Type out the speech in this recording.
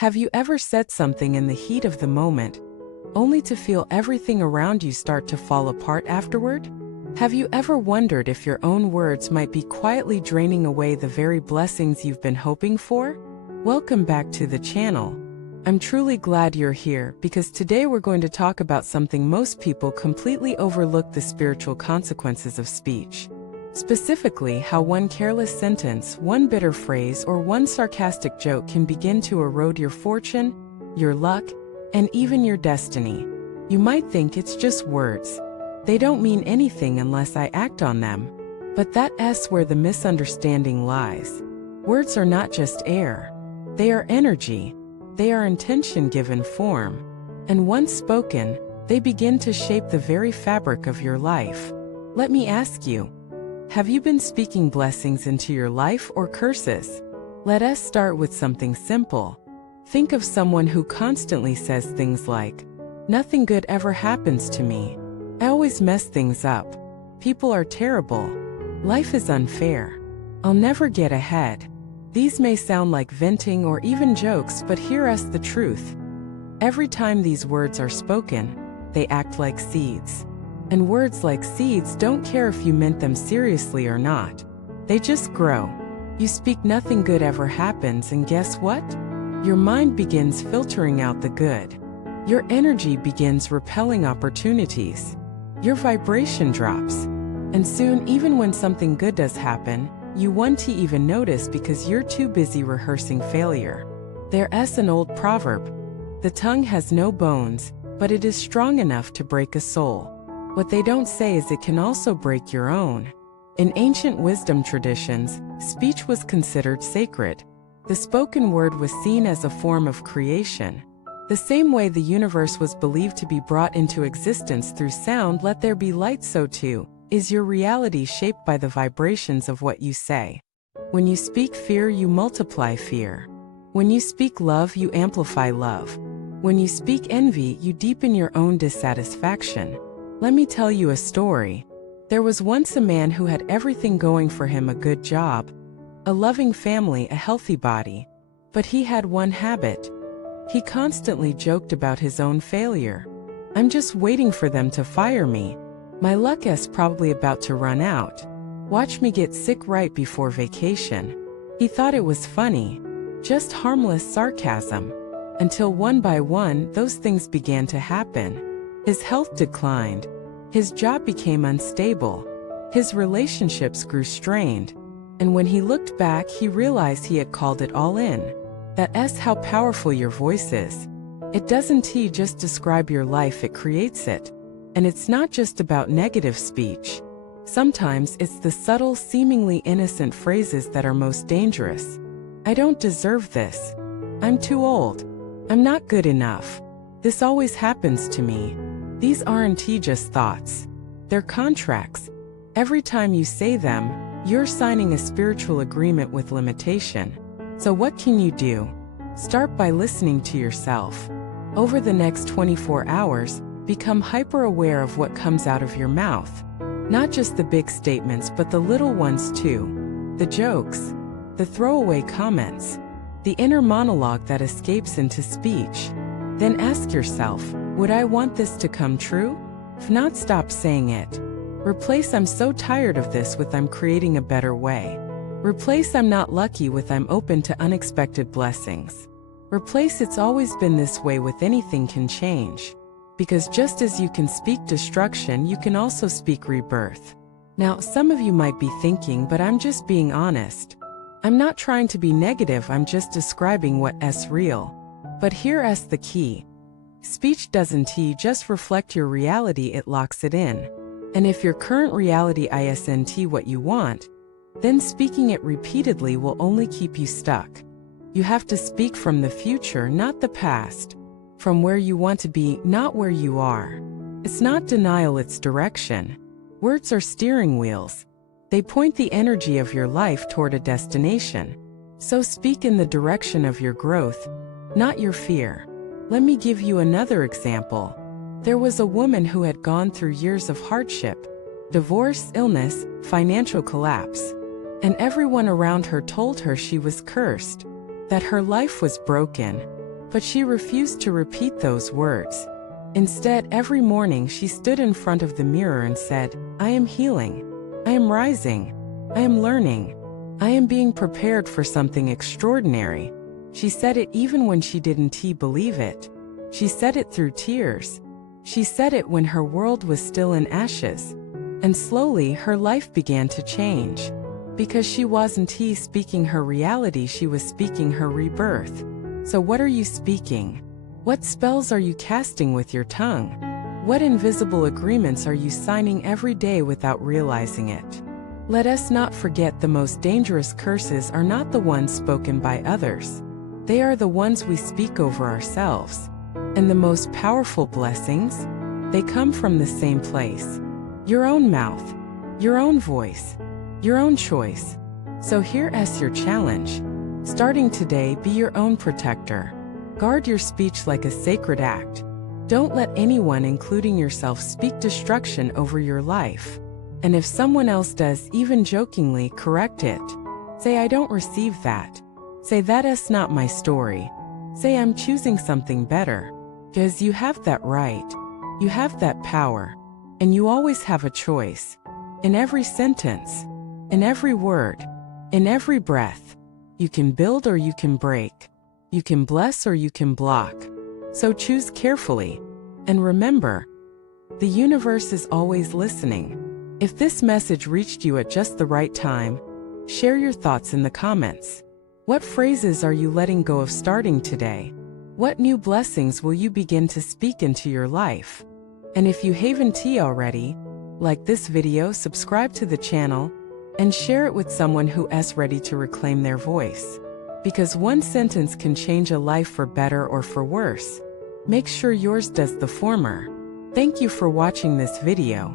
Have you ever said something in the heat of the moment, only to feel everything around you start to fall apart afterward? Have you ever wondered if your own words might be quietly draining away the very blessings you've been hoping for? Welcome back to the channel. I'm truly glad you're here because today we're going to talk about something most people completely overlook: the spiritual consequences of speech. Specifically, how one careless sentence, one bitter phrase, or one sarcastic joke can begin to erode your fortune, your luck, and even your destiny. You might think it's just words. They don't mean anything unless I act on them. But that's where the misunderstanding lies. Words are not just air. They are energy. They are intention given form. And once spoken, they begin to shape the very fabric of your life. Let me ask you, have you been speaking blessings into your life or curses? Let us start with something simple. Think of someone who constantly says things like, "Nothing good ever happens to me. I always mess things up. People are terrible. Life is unfair. I'll never get ahead." These may sound like venting or even jokes, but hear us the truth. Every time these words are spoken, they act like seeds. And words like seeds don't care if you meant them seriously or not. They just grow. You speak "nothing good ever happens," and guess what? Your mind begins filtering out the good. Your energy begins repelling opportunities. Your vibration drops. And soon, even when something good does happen, you won't even notice because you're too busy rehearsing failure. There's an old proverb: the tongue has no bones, but it is strong enough to break a soul. What they don't say is it can also break your own. In ancient wisdom traditions, speech was considered sacred. The spoken word was seen as a form of creation. The same way the universe was believed to be brought into existence through sound, let there be light, so too is your reality shaped by the vibrations of what you say. When you speak fear, you multiply fear. When you speak love, you amplify love. When you speak envy, you deepen your own dissatisfaction. Let me tell you a story. There was once a man who had everything going for him: a good job, a loving family, a healthy body. But he had one habit. He constantly joked about his own failure. "I'm just waiting for them to fire me. My luck is probably about to run out. Watch me get sick right before vacation." He thought it was funny, just harmless sarcasm. Until one by one, those things began to happen. His health declined. His job became unstable. His relationships grew strained. And when he looked back, he realized he had called it all in. That's how powerful your voice is. It doesn't just describe your life, it creates it. And it's not just about negative speech. Sometimes it's the subtle, seemingly innocent phrases that are most dangerous. "I don't deserve this. I'm too old. I'm not good enough. This always happens to me." These aren't just thoughts. They're contracts. Every time you say them, you're signing a spiritual agreement with limitation. So what can you do? Start by listening to yourself. Over the next 24 hours, become hyper-aware of what comes out of your mouth. Not just the big statements, but the little ones too. The jokes, the throwaway comments, the inner monologue that escapes into speech. Then ask yourself, would I want this to come true? If not, stop saying it. Replace "I'm so tired of this" with "I'm creating a better way." Replace "I'm not lucky" with "I'm open to unexpected blessings." Replace "it's always been this way" with "anything can change." Because just as you can speak destruction, you can also speak rebirth. Now, some of you might be thinking, "But I'm just being honest. I'm not trying to be negative, I'm just describing what's real." But here's the key. Speech doesn't just reflect your reality, it locks it in. And if your current reality isn't what you want, then speaking it repeatedly will only keep you stuck. You have to speak from the future, not the past. From where you want to be, not where you are. It's not denial, it's direction. Words are steering wheels. They point the energy of your life toward a destination. So speak in the direction of your growth, not your fear. Let me give you another example. There was a woman who had gone through years of hardship, divorce, illness, financial collapse. And everyone around her told her she was cursed, that her life was broken. But she refused to repeat those words. Instead, every morning she stood in front of the mirror and said, "I am healing. I am rising. I am learning. I am being prepared for something extraordinary." She said it even when she didn't believe it. She said it through tears. She said it when her world was still in ashes. And slowly her life began to change. Because she wasn't speaking her reality, she was speaking her rebirth. So what are you speaking? What spells are you casting with your tongue? What invisible agreements are you signing every day without realizing it? Let us not forget the most dangerous curses are not the ones spoken by others. They are the ones we speak over ourselves. And the most powerful blessings? They come from the same place. Your own mouth, your own voice, your own choice. So here's your challenge. Starting today, be your own protector. Guard your speech like a sacred act. Don't let anyone, including yourself, speak destruction over your life. And if someone else does, even jokingly, correct it. Say, "I don't receive that." Say, "That's not my story." Say, "I'm choosing something better." Because you have that right. You have that power. And you always have a choice. In every sentence, in every word, in every breath. You can build or you can break. You can bless or you can block. So choose carefully. And remember, the universe is always listening. If this message reached you at just the right time, share your thoughts in the comments. What phrases are you letting go of starting today? What new blessings will you begin to speak into your life? And if you haven't already, like this video, subscribe to the channel, and share it with someone who is ready to reclaim their voice. Because one sentence can change a life for better or for worse. Make sure yours does the former. Thank you for watching this video.